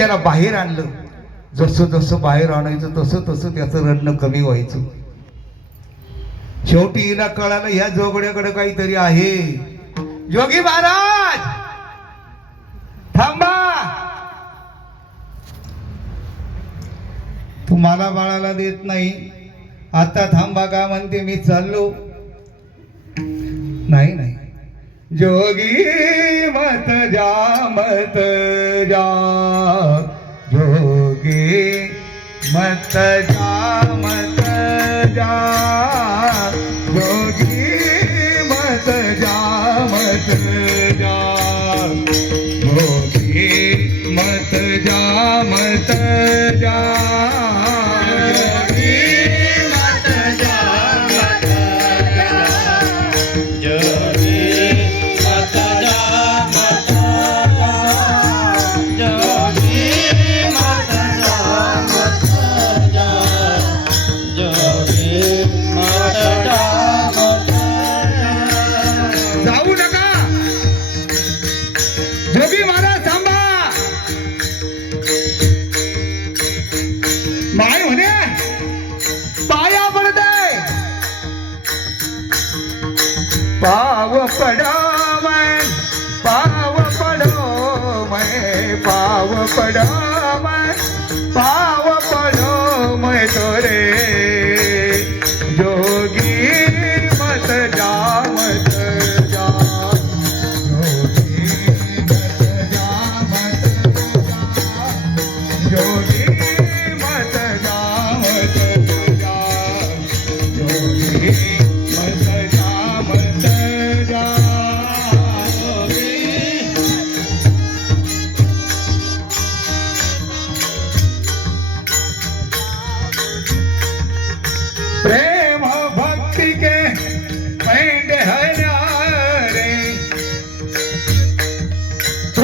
त्याला बाहेर आणलं. जसं जसं बाहेर आणायचं तसं तसं त्याचं रडणं कमी व्हायचं. शेवटी हिला कळालं ह्या जोगड्याकडे काहीतरी आहे. जोगी महाराज! थांबा! तुम्हाला बाळाला देत नाही. आता थांबा का म्हणते मी चाललो. नाही नाही. जोगी मत जा मत जा। जोगी मत जा मत जा। जोगी मत जा मत जा। जोगी मत जा मत जा। பாவப்படா.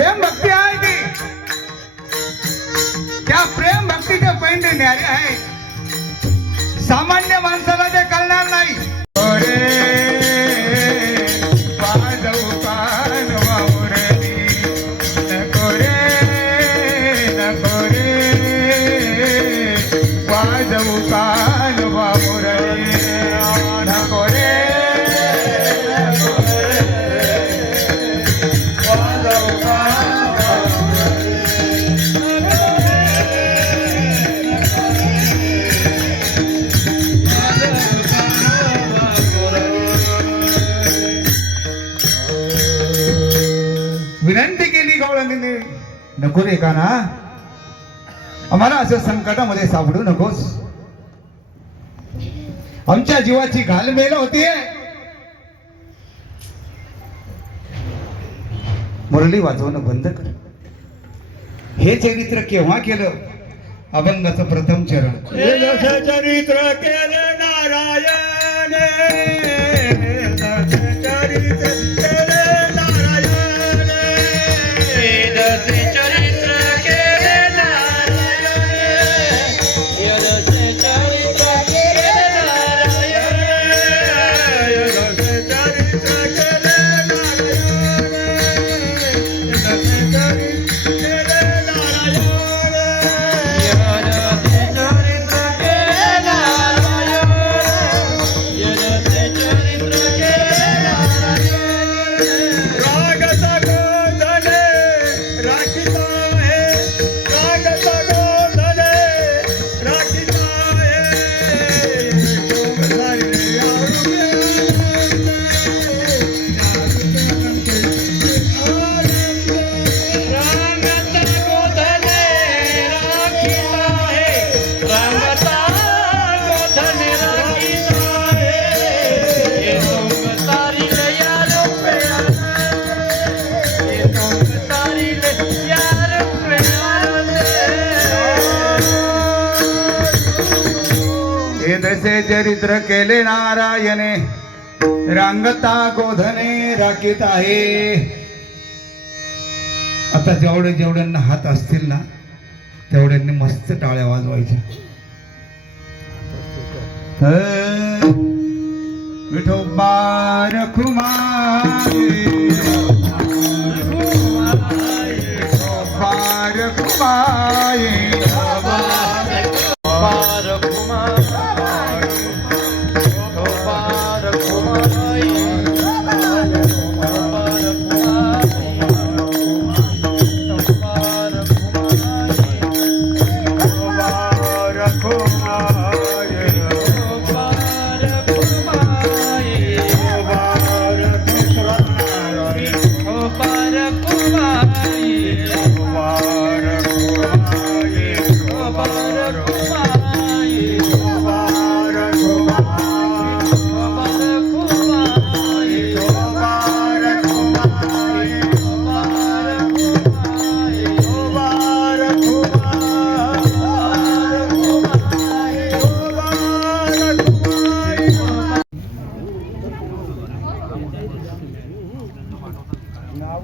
प्रेम भक्ती आहे ती. त्या प्रेम भक्तीचे पैंड न्यारे आहे सामान्य माणसाला नको रे का ना आम्हाला असं संकटामध्ये सापडू नकोस. आमच्या जीवाची घालमेल होतीये मुरली वाजवणं बंद कर. हे चरित्र केव्हा केलं? अभंगाचं प्रथम चरण. चरित्र केलं नारायण. तसे चरित्र केले नारायणे रांगता गोधने राखीत आहे. आता जेवढे जेवढ्यांना हात असतील ना तेवढ्यांनी मस्त टाळ्या वाजवायच्या. हे, विठोबा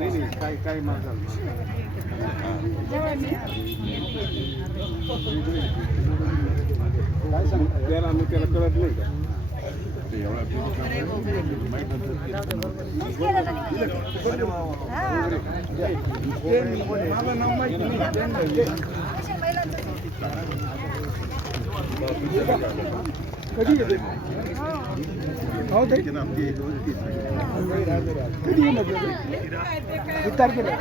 नाही नाही काय काय माल काय सांगता त्याला आम्ही त्याला कळत नाही का माझं नाव माहिती कधी येते हो ते कधी येणार किती तारखेला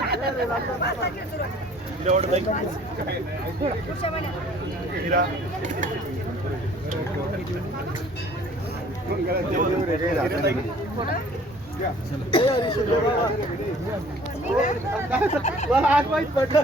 आज माहीत पडलं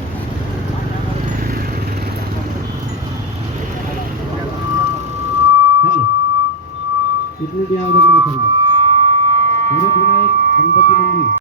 मीडिया